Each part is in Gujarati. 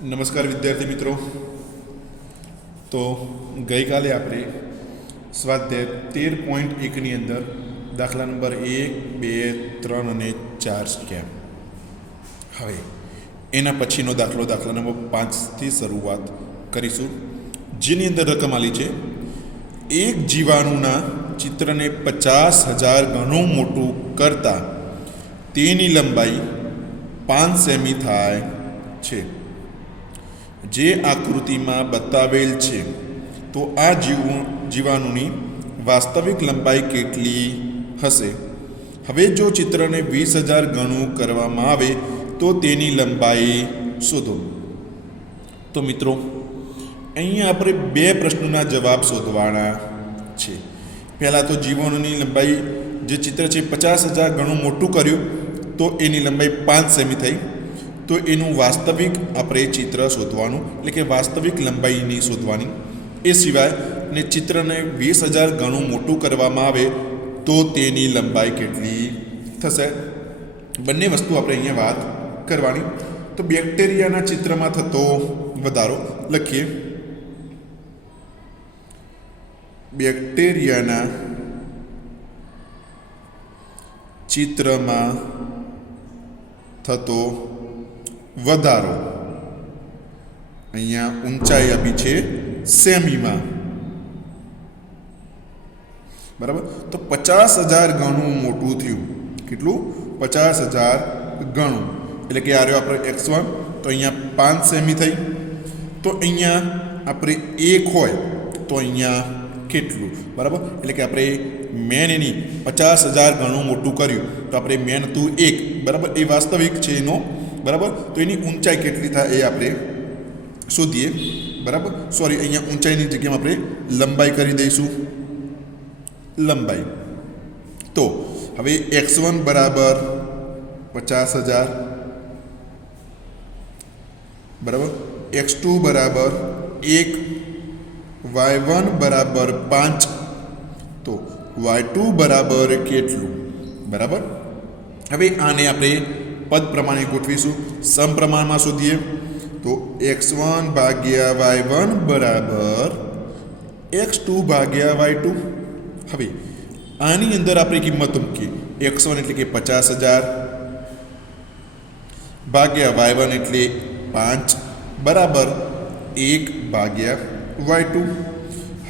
નમસ્કાર વિદ્યાર્થી મિત્રો. તો ગઈકાલે આપણે સ્વાધ્યાય 13.1ની અંદર દાખલા નંબર 1, 2, 3 અને 4 શીખ્યા. હવે એના પછીનો દાખલા નંબર 5થી શરૂઆત કરીશું, જેની અંદર રકમ આલી છે. એક જીવાણુના ચિત્રને 50,000 ગણું મોટું કરતાં તેની લંબાઈ 5 સેમી થાય છે, જે આકૃતિમાં બતાવેલ છે. તો આ જીવાણુની વાસ્તવિક લંબાઈ કેટલી હશે? હવે જો ચિત્રને 20,000 ગણું કરવામાં આવે તો તેની લંબાઈ શોધો. તો મિત્રો, અહીંયા આપણે બે પ્રશ્નોના જવાબ શોધવાના છે. પહેલાં તો જીવાણુની લંબાઈ જે ચિત્ર છે 50,000 ગણું મોટું કર્યું તો એની લંબાઈ 5 સેમી થઈ. તો એનું વાસ્તવિક આપણે ચિત્ર શોધવાનું, એટલે કે વાસ્તવિક લંબાઈની શોધવાની. એ સિવાય ને ચિત્રને 20,000 ગણું મોટું કરવામાં આવે તો તેની લંબાઈ કેટલી થશે. બંને વસ્તુ આપણે અહીંયા વાત કરવાની. તો બેક્ટેરિયાના ચિત્રમાં થતો વધારો લખીએ. બેક્ટેરિયાના ચિત્રમાં થતો વધારો, અહીંયા ઊંચાઈ આપી છે સેમીમાં, બરાબર. તો 50,000 ગણું મોટું થયું. કેટલું? 50,000 ગણું. એટલે કે આ રહ્યો આપણે x1, તો અહીંયા 5 સેમી થઈ. તો અહીંયા આપણે 1 હોય તો અહીંયા કેટલું? બરાબર. એટલે કે આપણે મેન એની 50,000 ગણું મોટું કર્યું તો આપણે મેન હતું 1, બરાબર. એ વાસ્તવિક છે એનો, બરાબર. તો એની ઊંચાઈ કેટલી થાય એ આપણે શોધીએ, બરાબર. સોરી, અહીંયા ઊંચાઈની જગ્યામાં આપણે લંબાઈ કરી દઈશું. લંબાઈ તો હવે x1 બરાબર 50,000, બરાબર. x2 બરાબર 1, y1 બરાબર 5, તો y2 બરાબર કેટલું? બરાબર. હવે આને આપણે પદ પ્રમાણે ગોઠવીશું. સમપ્રમાણમાં શોધીએ તો x1 ભાગ્યા y1 બરાબર x2 ભાગ્યા y2. હવે આની અંદર આપણે કિંમત મૂકીએ. x1 એટલે કે 50,000 ભાગ્યા y1 એટલે 5 બરાબર 1 ભાગ્યા y2.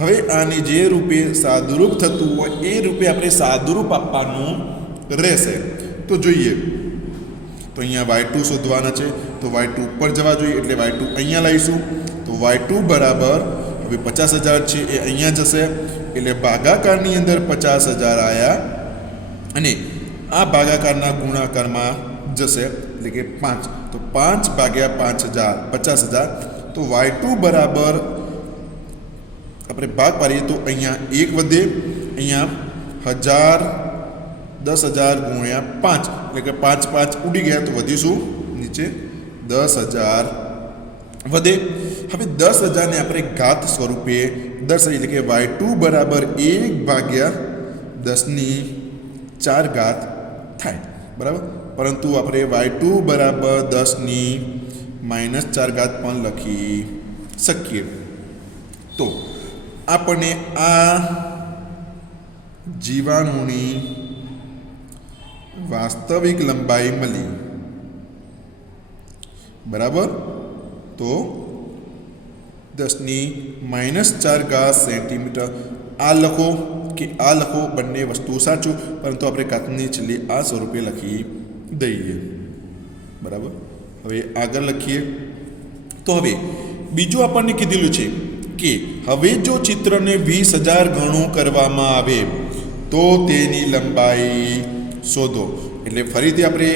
હવે આને જે રૂપે સાદુરૂપ થતું હોય એ રૂપે આપણે સાદુરૂપ આપવાનું રહેશે. તો જોઈએ, તો અહીંયા y2 શોધવાના છે. તો y2 ઉપર જવા જોઈએ, એટલે y2 અહીંયા લાવીશું. તો y2 બરાબર, હવે 50,000 છે એ અહીંયા જશે, એટલે ભાગાકારની અંદર 50,000 આવ્યા અને આ ભાગાકારના ગુણાકારમાં જશે, એટલે કે 5. તો 5 ભાગ્યા 50,000. તો y2 બરાબર આપણે ભાગ પાડીએ તો અહીંયા 1 વધે, અહીંયા 10,000 ગુણ્યા 5, એટલે કે 5 5 ઉડી ગયા તો વધીશું નીચે 10,000 વધે. હવે 10,000ને આપણે ઘાત સ્વરૂપે દર્શાવીએ, એટલે કે y2 બરાબર 1 ભાગ્યા 10⁴ થાય, બરાબર. પરંતુ આપણે y2 બરાબર 10⁻⁴ પણ લખી શકીએ. તો આપણને આ જીવાણુની વાસ્તવિક લંબાઈ મળી, બરાબર. તો 10⁻⁴ સેન્ટીમીટર. આ લખો કે આ લખો, બંને વસ્તુ સાચું, પરંતુ આપણે કાતની છેલ્લી આ સ્વરૂપે લખી દઈએ, બરાબર. હવે આગળ લખીએ. તો હવે બીજું આપણને કીધેલું છે કે હવે જો ચિત્રને 20,000 ગણું કરવામાં આવે તો તેની લંબાઈ શોધો. એટલે ફરીથી આપણે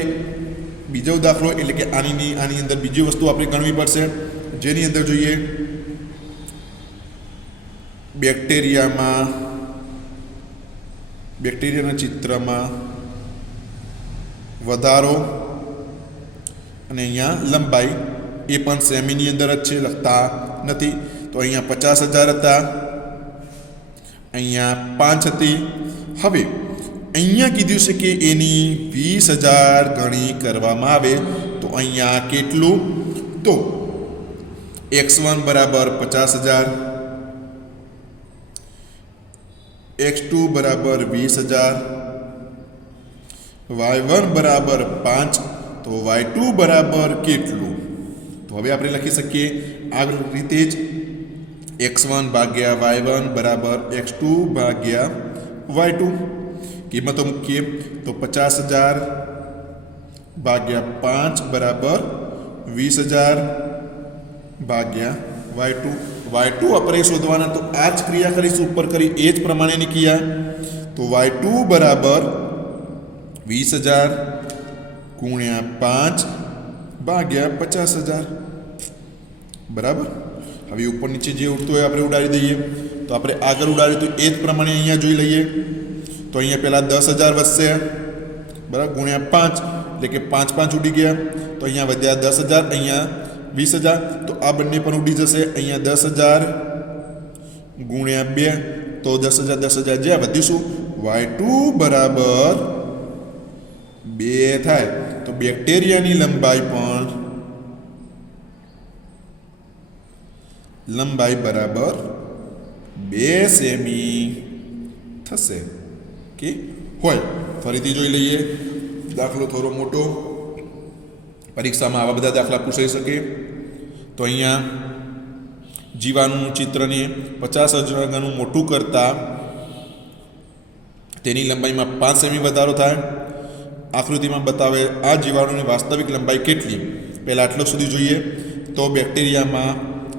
બીજો દાખલો, એટલે કે આની અંદર બીજી વસ્તુ આપણે ગણવી પડશે, જેની અંદર જોઈએ બેક્ટેરિયાના ચિત્રમાં વધારો અને અહીંયા લંબાઈ એ પણ સેમીની અંદર જ છે, લખતા નથી. તો અહીંયા 50,000 હતા, અહીંયા 5 હતી. હવે અહીંયા કીધું છે કે એની 20,000 ગણી કરવામાં આવે તો અહીંયા કેટલું? તો x1 બરાબર 50,000, x2 બરાબર 20,000, y1 બરાબર 5, તો y2 બરાબર કેટલું? તો હવે આપણે લખી શકીએ આ રીતે જ x1 ભાગ્યા y1 બરાબર x2 ભાગ્યા y2. કિંમતો મૂકીએ તો 50,000 ભાગ્યા 5 બરાબર 20,000 ભાગ્યા y2 આપણે શોધવાના, તો આ જ ક્રિયા કરીશું, ઉપર કરી એ જ પ્રમાણેની ક્રિયા. તો y2 બરાબર 20,000 ગુણ્યા 5 ભાગ્યા 50,000 બરાબર. હવે ઉપર નીચે જે ઉડતું હોય આપણે ઉડાડી દઈએ. તો આપણે આગળ ઉડાડીએ તો એ જ પ્રમાણે અહીંયા જોઈ લઈએ. તો અહીંયા પહેલાં 10,000 વધશે બરાબર, ગુણ્યા 5 એટલે કે 5 5 ઉડી ગયા. તો અહીંયા વધ્યા 10,000, અહીંયા 20,000. તો આ બંને પણ ઉડી જશે. અહીંયા 10,000 ગુણ્યા 2, તો 10,000 10,000 જ્યાં વધીશું y2 બરાબર 2 થાય. તો બેક્ટેરિયાની લંબાઈ બરાબર 2 સેમી થશે કે હોય. ફરીથી જોઈ લઈએ દાખલો થોડો મોટો, પરીક્ષામાં આવા બધા દાખલા પૂછાઈ શકે. તો અહીંયા જીવાણુનું ચિત્રને 50,000 ગણું મોટું કરતાં તેની લંબાઈમાં 5 સેમી વધારો થાય. આકૃતિમાં બતાવે આ જીવાણુની વાસ્તવિક લંબાઈ કેટલી? પહેલાં આટલો સુધી જોઈએ. તો બેક્ટેરિયામાં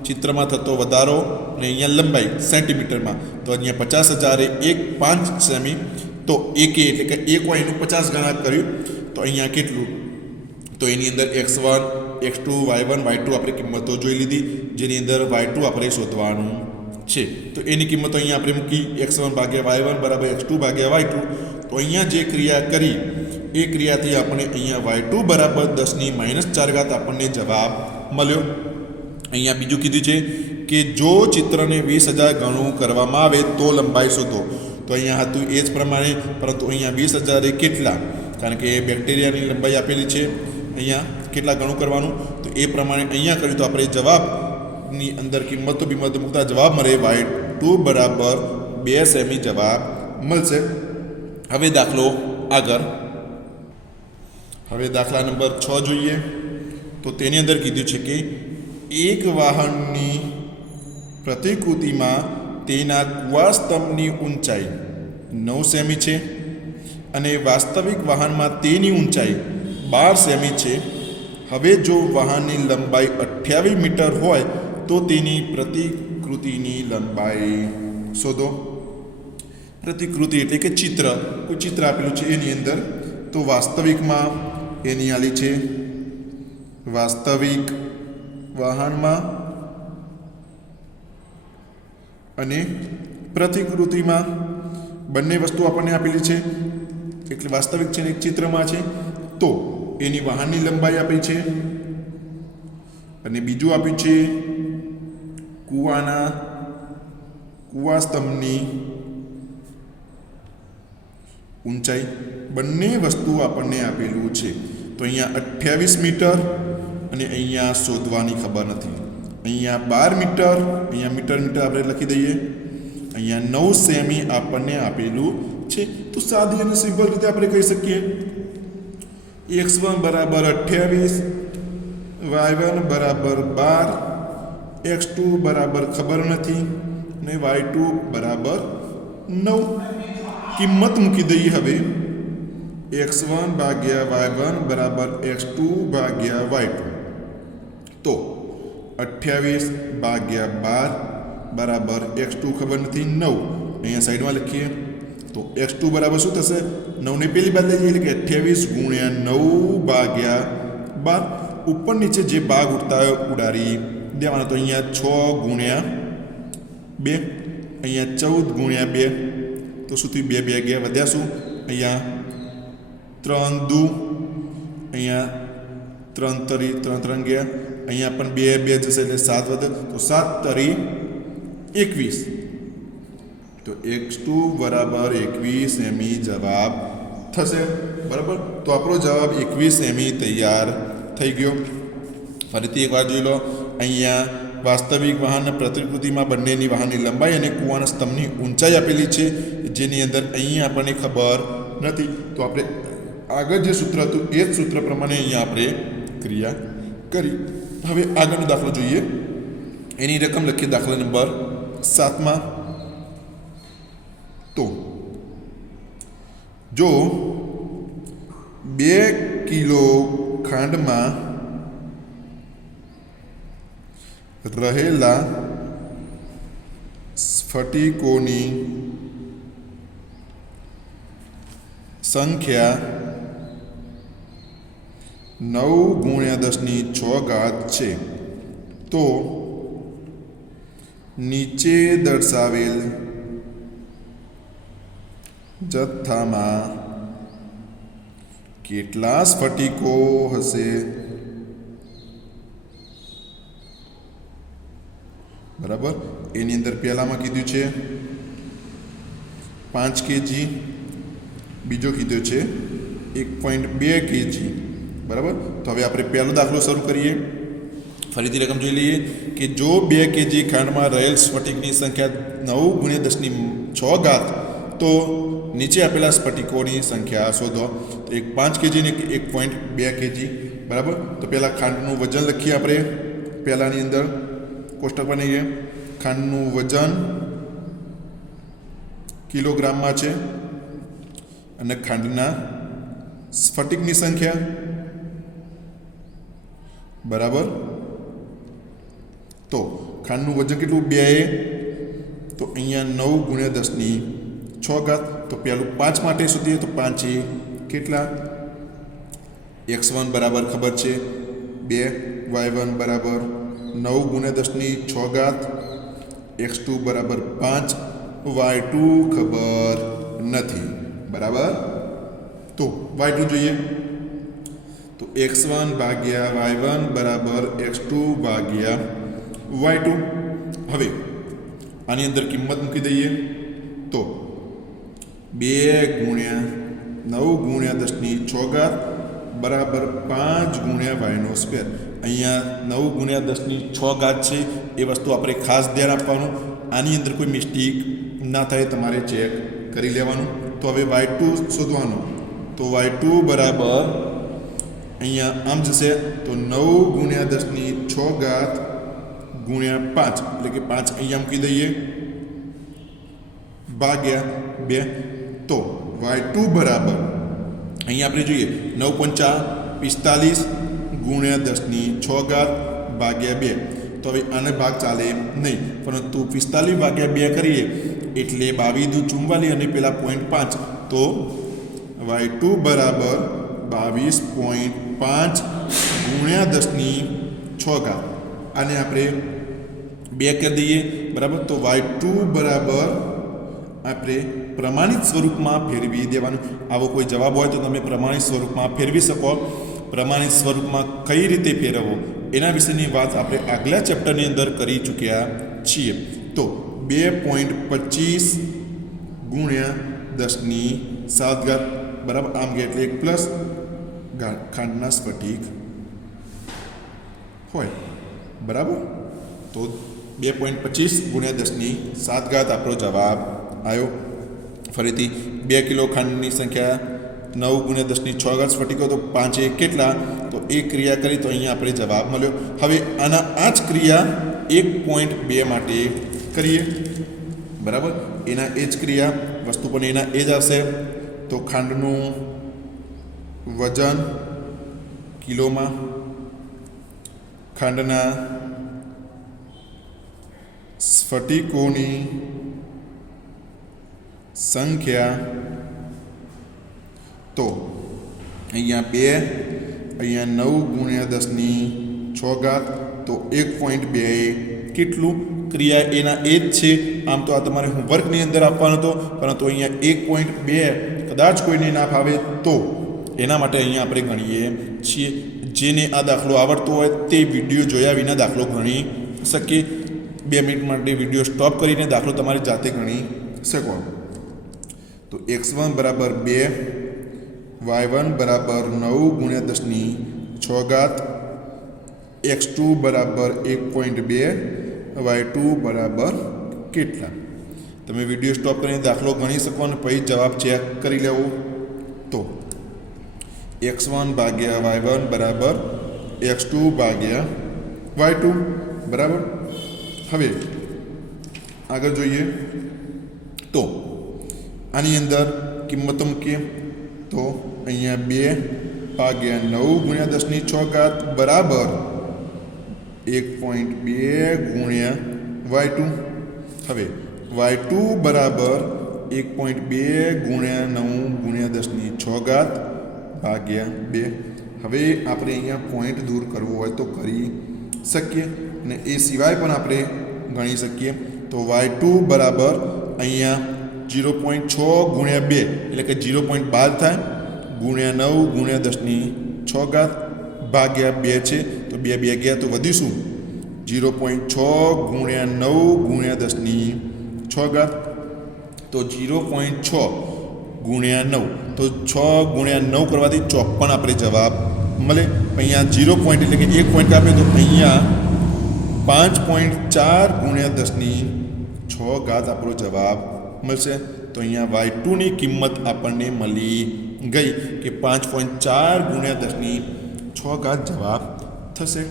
ચિત્રમાં થતો વધારો અને અહીંયા લંબાઈ સેન્ટીમીટરમાં. તો અહીંયા 50,000 એ 5 સેમી, તો એક એટલે કે 1 હોય એનું 50 ગણા કર્યું. તો અહીંયા કેટલું? તો એની અંદર x1 x2 y1 y2 આપણે કિંમતો જોઈ લીધી, જેની અંદર y2 આપણે શોધવાનું છે. તો એની કિંમતો અહીંયા આપણે મૂકી, x1 ભાગ્યા y1 બરાબર x2 ભાગ્યા y2. તો અહીંયા જે ક્રિયા કરી એ ક્રિયાથી આપણે અહીંયા y2 બરાબર 10⁻⁴ આપણને જવાબ મળ્યો. અહીંયા બીજું કીધું છે કે જો ચિત્રને 20,000 ગણું કરવામાં આવે તો લંબાઈ શોધો. તો અહીંયા હતું એ જ પ્રમાણે, પરંતુ અહીંયા 20,000 એ કેટલા? કારણ કે બેક્ટેરિયાની લંબાઈ આપેલી છે, અહીંયા કેટલા ગણું કરવાનું, તો એ પ્રમાણે અહીંયા કર્યું. તો આપણે જવાબની અંદર કિંમતો મૂકતા જવાબ મળે y2 બરાબર 2 સેમી જવાબ મળશે. હવે દાખલો આગળ. હવે દાખલા નંબર 6 જોઈએ. તો તેની અંદર કીધું છે કે એક વાહનની પ્રતિકૃતિમાં તેના કુવા સ્તંભની ઊંચાઈ 9 સેમી છે અને વાસ્તવિક વાહનમાં તેની ઊંચાઈ 12 સેમી છે. હવે જો વાહનની લંબાઈ 28 મીટર હોય તો તેની પ્રતિકૃતિની લંબાઈ શોધો. પ્રતિકૃતિ એટલે કે ચિત્ર, કોઈ ચિત્ર આપેલું છે એની અંદર. તો વાસ્તવિકમાં એની આલી છે વાસ્તવિક વાહનમાં અને પ્રતિકૃતિમાં બંને વસ્તુ આપણને આપેલી છે, એટલે વાસ્તવિક છે ને એક ચિત્રમાં છે. તો એની વાહનની લંબાઈ આપી છે અને બીજું આપ્યું છે કુવા સ્તંભની ઊંચાઈ. બંને વસ્તુ આપણને આપેલું છે. તો અહીંયા 28 મીટર અને અહીંયા શોધવાની ખબર નથી. અહીંયા 12 મીટર, અહીંયા મીટર આપણે લખી દઈએ. અહીંયા 9 સેમી આપણને આપેલું છે. તો સાદી અને સિમ્પલ રીતે આપણે કહી શકીએ x1 બરાબર 28, y1 બરાબર 12, x2 બરાબર ખબર નથી અને y2 બરાબર 9. કિંમત મૂકી દઈએ. હવે x1 ભાગ્યા y1 બરાબર x2 ભાગ્યા y2. તો 28 ભાગ્યા 12 બરાબર x2 ખબર નથી 9. અહીંયા સાઈડમાં લખીએ તો x2 બરાબર શું થશે? 9 પેલી બાદ લઈએ એટલે કે 28 ગુણ્યા 9 ભાગ્યા 12. ઉપર નીચે જે ભાગ ઉડતા હોય ઉડાડી દેવાના. તો અહીંયા 6 ગુણ્યા 2, અહીંયા 14 ગુણ્યા 2. તો શું થયું? 2 2 ગયા, વધ્યા શું? અહીંયા 3 દુ, અહીંયા 3 તરી 3 3 ગયા, અહીંયા પણ 2 2 જશે એટલે 7 વધે. તો 7 તરી 21. તો x2 બરાબર 21 સેમી જવાબ થશે. બરાબર. તો આપણો જવાબ 21 સેમી તૈયાર થઈ ગયો. ફરીથી એકવાર જોઈ લો. અહીંયા વાસ્તવિક વાહન પ્રતિકૃતિમાં બંનેની વાહનની લંબાઈ અને કૂવાના સ્તંભની ઊંચાઈ આપેલી છે, જેની અંદર અહીં આપણને ખબર નથી. તો આપણે આગળ જે સૂત્ર હતું એ જ સૂત્ર પ્રમાણે અહીંયા આપણે ક્રિયા કરી. હવે આગળનો દાખલો જોઈએ. એની રકમ લખીએ દાખલા નંબર 7. તો જો 2 કિલો ખાંડમાં રહેલા સ્ફટિકોની સંખ્યા 9 × 10⁶ છે, તો નીચે દર્શાવેલ જથ્થામાં કેટલા સ્ફટિકો હશે? બરાબર. એની અંદર પહેલામાં કીધું છે 5 kg, બીજો કીધો છે 1.2 kg. બરાબર. તો હવે આપણે પહેલો દાખલો શરૂ કરીએ. ફરીથી રકમ જોઈ લઈએ કે જો 2 kg ખાંડમાં રહેલ સ્ફટિકની સંખ્યા 9 × 10⁶, તો નીચે આપેલા સ્ફટિકોની સંખ્યા શોધો. તો એક 5 kg ને 1.2 kg. બરાબર. તો પહેલાં ખાંડનું વજન લખીએ આપણે. પહેલાંની અંદર કોષ્ટક બનાવીએ. ખાંડનું વજન કિલોગ્રામમાં છે અને ખાંડના સ્ફટિકની સંખ્યા. બરાબર. તો ખાંડનું વજન કેટલું? 2. તો અહીંયા 9 × 10⁶. તો પહેલું 5 માટે શોધીએ. તો 5 એ કેટલા? x1 બરાબર ખબર છે 2, y1 બરાબર 9 × 10⁶, x2 બરાબર 5, y2 ખબર નથી. બરાબર. તો y2 જોઈએ. તો x1 ભાગ્યા y1 બરાબર x2 ભાગ્યા y2. હવે આની અંદર કિંમત મૂકી દઈએ. તો 2 × 9 × 10⁶ બરાબર 5 × y². અહીંયા 9 × 10⁶ છે. એ વસ્તુ આપણે ખાસ ધ્યાન આપવાનું. આની અંદર કોઈ મિસ્ટેક ના થાય, તમારે ચેક કરી લેવાનું. તો હવે y2 શોધવાનું. તો y2 બરાબર અહીંયા આમ જશે. તો 9 × 10⁶ × 5, એટલે કે 5 અહીંયા મૂકી દઈએ ભાગ્યા 2. તો y2 બરાબર અહીંયા આપણે જોઈએ 9 × 5 = 45 × 10⁶ ભાગ્યા 2. તો હવે આને ભાગ ચાલે નહીં, પરંતુ 45 ભાગ્યા 2 કરીએ એટલે 22 × 44 અને પેલા 0.5. તો y2 બરાબર 22.5 × 10⁶. આને આપણે 2 કરી દઈએ. બરાબર. તો y2 બરાબર આપણે પ્રમાણિત સ્વરૂપમાં ફેરવી દેવાનું. આવો કોઈ જવાબ હોય તો તમે પ્રમાણિત સ્વરૂપમાં ફેરવી શકો. પ્રમાણિત સ્વરૂપમાં કઈ રીતે ફેરવવો એના વિશેની વાત આપણે આગલા ચેપ્ટરની અંદર કરી ચૂક્યા છીએ. તો 2.25 × 10⁶. બરાબર. આમ ગયા એટલે 1 પ્લસ ખાંડના સ્ફટિક હોય. બરાબર. તો 2.25 × 10⁶ આપણો જવાબ આવ્યો. ફરીથી 2 કિલો ખાંડની સંખ્યા 9 × 10⁶ સ્ફટિકો. તો 5 એ કેટલા? તો એ ક્રિયા કરી તો અહીંયા આપણે જવાબ મળ્યો. હવે આના આ જ ક્રિયા 1.2 માટે કરીએ. બરાબર. એના એ જ ક્રિયા વસ્તુ પણ એના એ જ આવશે. તો ખાંડનું વજન કિલોમાં, ખાંડના સ્ફટિકોની સંખ્યા. તો અહીંયા 2, અહીંયા 9 × 10⁶. તો 1.2 એ કેટલું? ક્રિયા એના એ જ છે. આમ તો આ તમારે હોમવર્કની અંદર આપવાનો હતો, પરંતુ અહીંયા 1.2 કદાચ કોઈને ના ફાવે તો એના માટે અહીંયા આપણે ગણીએ છીએ. જેને આ દાખલો આવડતો હોય તે વિડીયો જોયા વિના દાખલો ગણી શકે. 2 મિનિટ માટે વિડીયો સ્ટોપ કરીને દાખલો તમારી જાતે ગણી શકો. તો x1 બરાબર 2, y1 બરાબર 9 × 10⁶, x2 બરાબર 1.2 y2 બરાબર કેટલા. તમે વિડીયો સ્ટોપ કરીને દાખલો ગણી શકો અને પછી જવાબ ચેક કરી લેવો. તો x1 ભાગ્યા y1 બરાબર x2 ભાગ્યા y2 બરાબર. હવે આગળ જોઈએ તો આની અંદર કિંમતો મૂકીએ તો અહીંયા 2 ભાગ્યા 9 ગુણ્યા 10⁶ બરાબર 1.2 ગુણ્યા y2. હવે y2 બરાબર 1.2 ગુણ્યા 9 ગુણ્યા 10⁶ ભાગ્યા 2. હવે આપણે અહીંયા પોઈન્ટ દૂર કરવો હોય તો કરી શકીએ અને એ સિવાય પણ આપણે ગણી શકીએ. તો y2 બરાબર અહીંયા 0.6 ગુણ્યા 2 એટલે કે 0.12 થાય ગુણ્યા 9 ગુણ્યા 10⁶ ભાગ્યા 2 છે. તો 2 2 ગયા તો વધ્યું શું? 0.6 ગુણ્યા 9 ગુણ્યા 10⁶. તો 0.6 ગુણ્યા 9 તો 6 ગુણ્યા 9 કરવાથી 54 આપણે જવાબ મળે. અહીંયા 0 પોઈન્ટ એટલે કે 1 પોઈન્ટ કાપે તો અહીંયા 5.4 ગુણ્યા 10⁶ આપણો જવાબ મળશે. તો અહીંયા y2ની કિંમત આપણને મળી ગઈ કે 5.4 ગુણ્યા 10⁶ જવાબ થશે.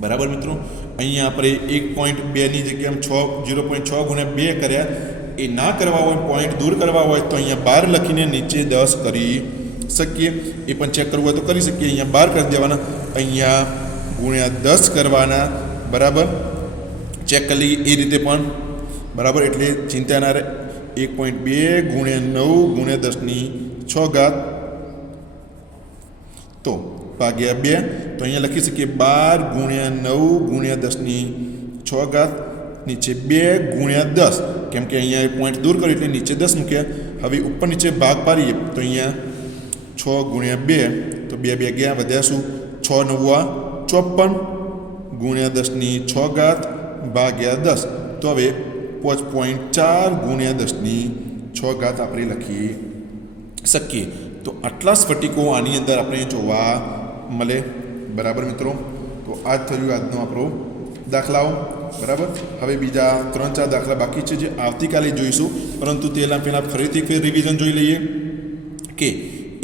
બરાબર મિત્રો. અહીંયા આપણે 1.2ની જગ્યાએ 0.6 ગુણ્યા 2 કર્યા. એ ના કરવા હોય, પોઈન્ટ દૂર કરવા હોય તો અહીંયા 12 લખીને નીચે 10 કરી શકીએ. એ પણ ચેક કરવું હોય તો કરી શકીએ. અહીંયા 12 કરી દેવાના, અહીંયા ગુણ્યા 10 કરવાના. બરાબર. ચેક કરી એ રીતે પણ બરાબર. એટલે ચિંતા ના રહે. 1.2 ગુણ્યા 9 ગુણ્યા 10⁶ તો ભાગ્યા 2. તો અહીંયા લખી શકીએ 12 ગુણ્યા 9 ગુણ્યા 10⁶ નીચે 2 ગુણ્યા 10. કેમ કે અહીંયા પોઈન્ટ દૂર કર્યું એટલે નીચે 10 મૂક્યા. હવે ઉપર નીચે ભાગ પાડીએ તો અહીંયા 6 ગુણ્યા 2 તો 2 2 ગયા, વધ્યા શું? 6 9 54 ગુણ્યા 10⁶ ભાગ્યા 10. તો હવે 5.4 ગુણ્યા 10⁶ આપણે લખી શકીએ. તો આટલા સ્ફટિકો આની અંદર આપણે જોવા મળે. બરાબર મિત્રો. તો આ જ થયું આજનો આપણો દાખલાઓ. બરાબર. હવે બીજા 3-4 દાખલા બાકી છે જે આવતીકાલે જોઈશું, પરંતુ તેના પહેલાં ફરીથી રિવિઝન જોઈ લઈએ કે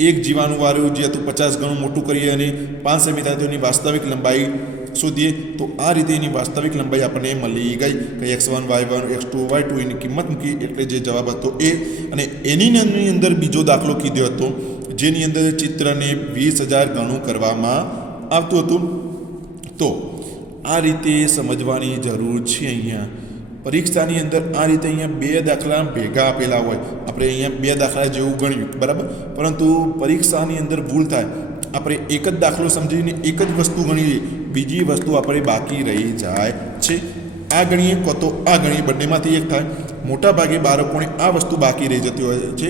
એક જીવાણુ વાળું જે હતું 50 ગણું મોટું કરીએ અને 5 સેમી થાય તો એની વાસ્તવિક લંબાઈ શોધીએ. તો આ રીતે એની વાસ્તવિક લંબાઈ આપણને મળી ગઈ કે x1 y1 x2 y2 એની કિંમત મૂકી એટલે જે જવાબ હતો એ. અને એની અંદર બીજો દાખલો કીધો હતો જેની અંદર ચિત્રને 20,000 ગણું કરવામાં આવતું હતું. તો આ રીતે સમજવાની જરૂર છે. અહીંયા પરીક્ષાની અંદર આ રીતે અહીંયા 2 દાખલા ભેગા આપેલા હોય, આપણે અહીંયા 2 દાખલા જેવું ગણ્યું. બરાબર. પરંતુ પરીક્ષાની અંદર ભૂલ થાય, આપણે એક જ દાખલો સમજીને એક જ વસ્તુ ગણીએ, બીજી વસ્તુ આપણે બાકી રહી જાય છે. આ ગણીએ કો તો આ ગણીએ, બંનેમાંથી એક થાય. મોટા ભાગે બાળકોને આ વસ્તુ બાકી રહી જતી હોય છે,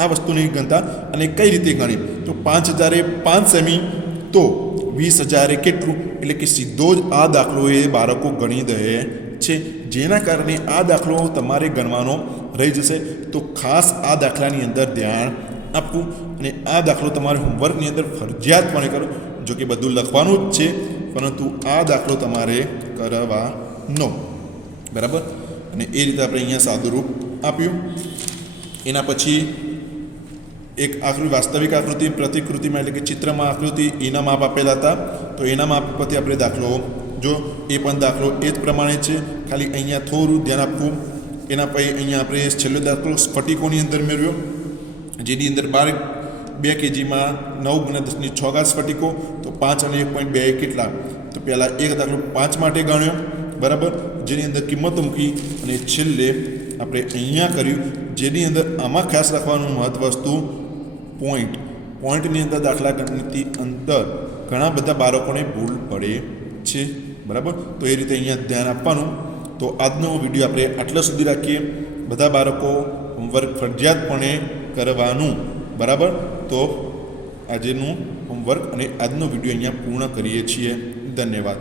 આ વસ્તુ નહીં ગણતા. અને કઈ રીતે ગણીએ તો 5000 એ 5 સેમી તો 20,000 એ કેટલું, એટલે કે સીધો જ આ દાખલો એ બાળકો ગણી દે છે. જેના કારણે આ દાખલો તમારે ગણવાનો રહી જશે. તો ખાસ આ દાખલાની અંદર ધ્યાન આપવું અને આ દાખલો તમારે હોમવર્કની અંદર ફરજિયાતપણે કરો. જો કે બધું લખવાનું જ છે, પરંતુ આ દાખલો તમારે કરવાનો. બરાબર. અને એ રીતે આપણે અહીંયા સાદું રૂપ આપ્યું. એના પછી એક આકૃતિ, વાસ્તવિક આકૃતિ, પ્રતિકૃતિમાં એટલે કે ચિત્રમાં આકૃતિ, એના માપ આપેલા હતા. તો એના માપ પરથી આપણે દાખલો જો એ પણ દાખલો એ જ પ્રમાણે છે, ખાલી અહીંયા થોડું ધ્યાન આપવું. એના પછી અહીંયા આપણે છેલ્લો દાખલો સ્ફટિકોની અંદર મેળવ્યો, જેની અંદર 2 kgમાં 9 ગુણ્યા 10⁶ સ્ફટિકો. તો 5 અને 1.2 કેટલા? તો પહેલાં એક દાખલો 5 માટે ગણ્યો. બરાબર. જેની અંદર કિંમતો મૂકી અને છેલ્લે આપણે અહીંયા કર્યું, જેની અંદર આમાં ખાસ રાખવાનું મહત્વ વસ્તુ પોઈન્ટની અંદર દાખલા ગણતરી અંદર ઘણા બધા બાળકોને ભૂલ પડે છે. બરાબર. તો એ રીતે અહીંયા ધ્યાન આપવાનું. તો આજનો વિડીયો આપણે આટલા સુધી રાખીએ. બધા બાળકો હોમવર્ક ફરજિયાતપણે કરવાનું. બરાબર. તો આજનું હોમવર્ક અને આજનો વિડીયો અહીંયા પૂર્ણ કરીએ છીએ. ધન્યવાદ.